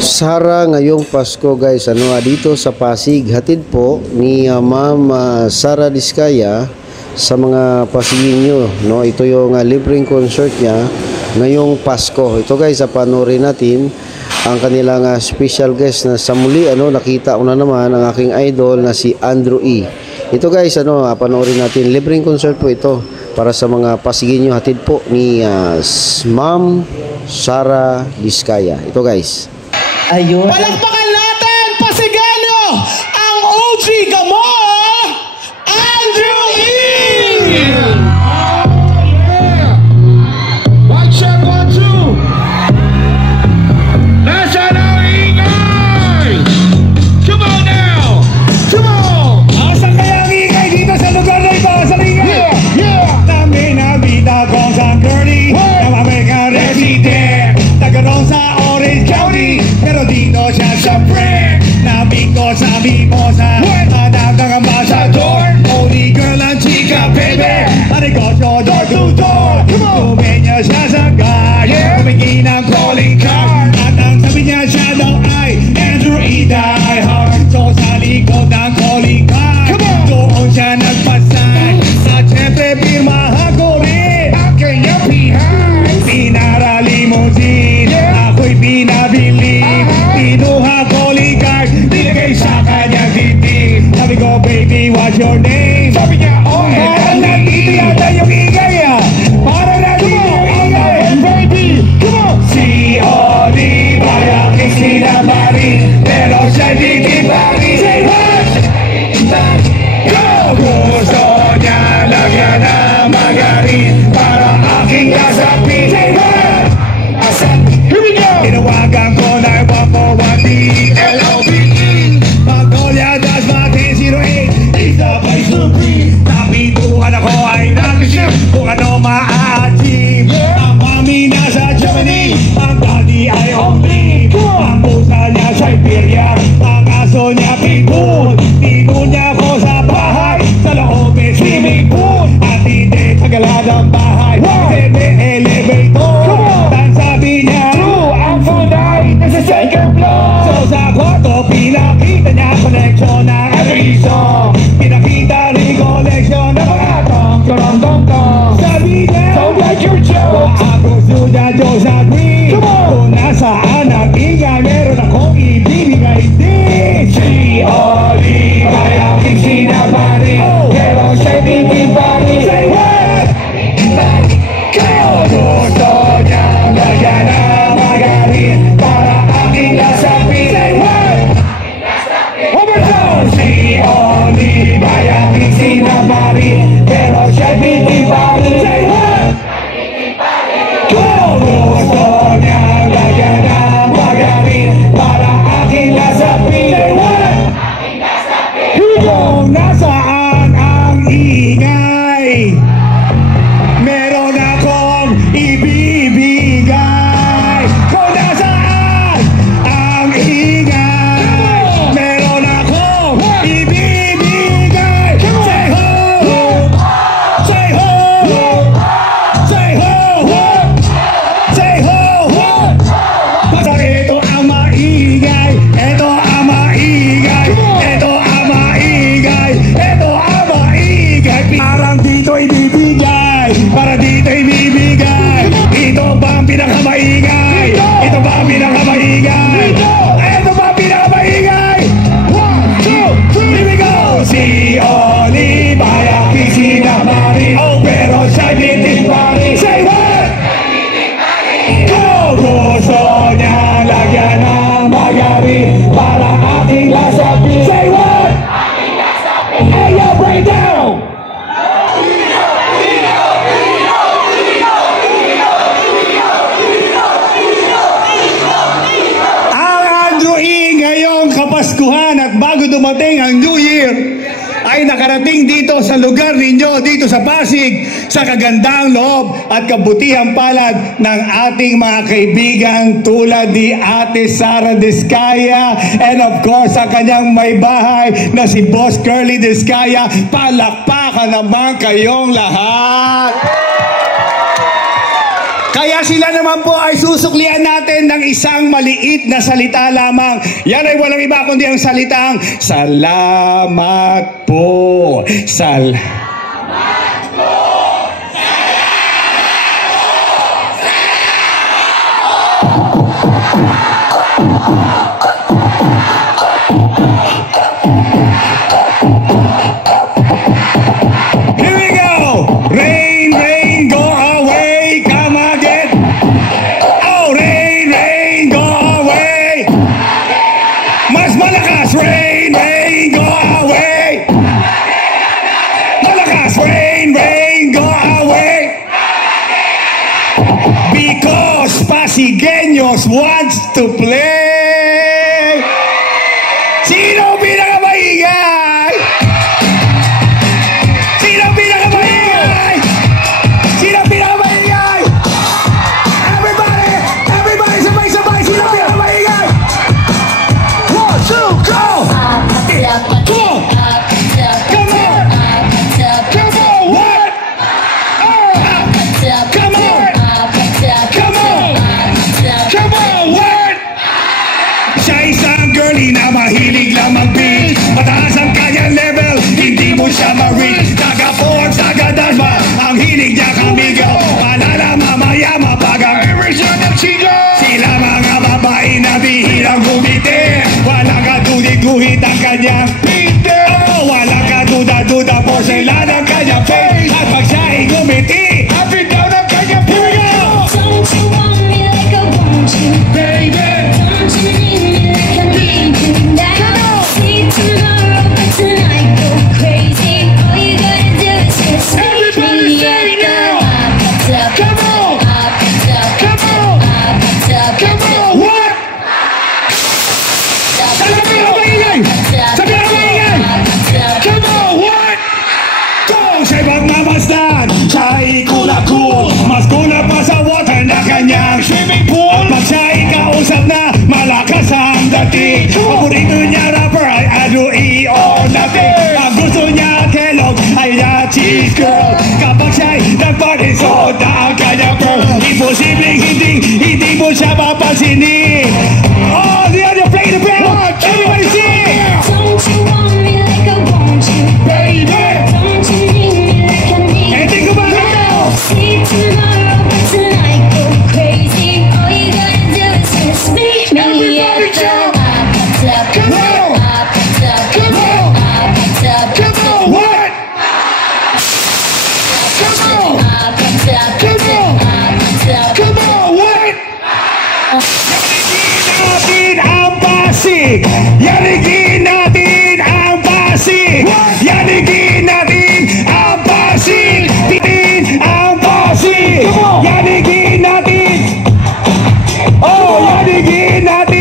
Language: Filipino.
Sara ngayong Pasko guys, dito sa Pasig, hatid po ni Ma'am Sara Diskaya sa mga Pasigin nyo, no? Ito yung libreng concert niya ngayong Pasko. Ito guys, panoorin natin ang kanilang special guest na sa muli, nakita ko na naman ang aking idol na si Andrew E. Ito guys, panoorin natin, libreng concert po ito para sa mga Pasigin nyo, hatid po ni Ma'am Sara Diskaya. Ito guys. Ayun. Palakpakan natin, Pasigano, ang OG Gamo, Andrew E! One check, 1, 2. Nasaan ang ingay? Come on now! Come on! Asan kaya ang ingay dito sa lugar na ito? Asan ang ingay? Yeah! Dami na bida kong sa girlie, na mabeka resident, tagarong sa Orange County, pero dito siya sa pre. Nabing ko sa mimosa, madagang ambassador, only girl ang chika, baby. Ang negosyo door to door, tumin niya siya sa guy, humingi ng calling card, at ang sabi niya siya daw ay Andrew E. Die Hard. So sa likod ng calling card, doon siya nagpasan, at syempre pirmahan ko rin ang kanyang pihan. Pinara limousine, ako'y pinabili, pinuha calling card, nilagay sa kanyang dibdib. Sabi ko, baby, what's your name? Sabi niya, parang nandito yata yung ingay, parang nandito yung ingay, baby, come on! Si Oliva, yaking sinabari, pero siya ditibari. Say what? Go! Gusto niya lagyan na magarin para aking kasapi. Say what? Here we go! Tinawagan ko na 141 LOVE. Magnolia das Martin 08, isa by Supreme. Napituhan ako ay nag-ship kung ano ma-achieve. Ang mami nasa Germany, ang daddy ay only. Ang pusa niya Siberia, ang aso niya Pitbull. Tino niya ako sa bahay, sa loob may swimming pool. At hindi sa galadang bahay, hindi elevator. Ang sabi niya, ang funay nasa second floor. So sa kwarto, pinakita niya koleksyon ng every song. Pinakita rin koleksyon ng mga tong-tong-tong-tong. Sabi niya, don't like your joke. Ang gusto niya, Diyos agree. Kung nasaan ang ingay, meron akong ibibigay din. Si Oliva, yaking sinabari, pero siya'y titibari. Say what? Gusto niya lagyan na magarin para aking nasabi. Say what? Overtone! Si Oliva, yaking sinabari, pero siya'y titibari. Say what? Gusto niya lagyan na magarin para aking nasabi. Say what? Kung nasaan ang ingay, meron akong ibibigay. Kung nasaan ang ingay, meron akong ibibigay. Say ho! Say ho! Say ho! Say ho! Basta ito ang maingay, ito ang maingay, ito ang maingay, ito ang maingay. Parang dito'y bibigay, para dito'y bibigay. Ito ba ang pinakamaingay? Ito ba ang pinakamaingay? Ito ba ang pinakamaingay? 1, 2, 3, here we go! Si Oliva, yaking sinabari, pero siya'y ditibari. Say what? Kung gusto niya lagyan ng magarin para aking lasabi. Say what? Hey, yo, break down! Ang Andrew E. ngayong Kapaskuhan at bago dumating ang New Year, ay nakarating dito sa lugar ninyo, dito sa Pasig, sa kagandang loob at kabutihang palad ng ating mga kaibigan tulad ni Ate Sara Diskaya and of course ang kanyang may bahay na si Boss Curly Diskaya. Palakpakan naman kayong lahat! Kaya sila naman po ay susuklian natin ng isang maliit na salita lamang. Yan ay walang iba kundi ang salitang salamat po. Here we go! Rain, rain, go away, come again. Oh, rain, rain, go away. Mas malakas, rain, rain, go away. Malakas, rain, rain, go away. Because Pasigueños wants to play. Sino pinakamaingay? Sino pinakamaingay? Sino pinakamaingay? Everybody! Everybody! Sabay-sabay! Sino pinakamaingay? 1, 2, go! Come on! Come on! Come on! What? Come on! Come on! Come on! What? Siya isang girlie na mahilig lang mag-beat. Mataas ang kanyang level, hindi mo siya ma-reach. Taga-Forbes, taga-Dasma, ang hilig niya kamigaw. Palala mamaya mapag ang emission ng sigaw. Sila mga babae na bihirang gumiti. Walang kadulit-guhit ang kanyang pinte. Oh, walang kaduda-duda porcelain ang kanyang face. At pag siya ay gumiti, happy daw ng kanyang pinga. Don't you want me like I want you, Baby! don't you need me like I need you now? See tomorrow, but tonight go crazy. All you gotta do is just make Everybody me say it now. Come on. Come on! Come on! What? Sabi mo maingay! Sabi mo maingay! Come on! What? Kung siya'y magmamasdan, siya'y cool. Mas cooler pa sa water na kanyang swimming pool. At pag siya'y kausap na, malakas ang dating. Paborito niya rapper ay ano or nothing. Ang gusto niya kelog ay na cheese girl. Kapag siya'y nagparty, soda ang kanyang pearl. Imposibleng hindi mo siya papansinin. Oh, the other play the bell. Everybody sing! Don't you want me like I want you, Baby! don't you need me like I need And think you about it now. See tomorrow, but tonight go crazy. All you gotta do is just meet me Everybody at jump. the Come on! Come on! Come on! What? Come on! Come on! Come on! What? Yanigin natin ang Pasig! Yanigin natin ang Pasig! Yanigin natin ang Pasig! Titin ang Pasig! Yanigin natin! Oh! Yanigin natin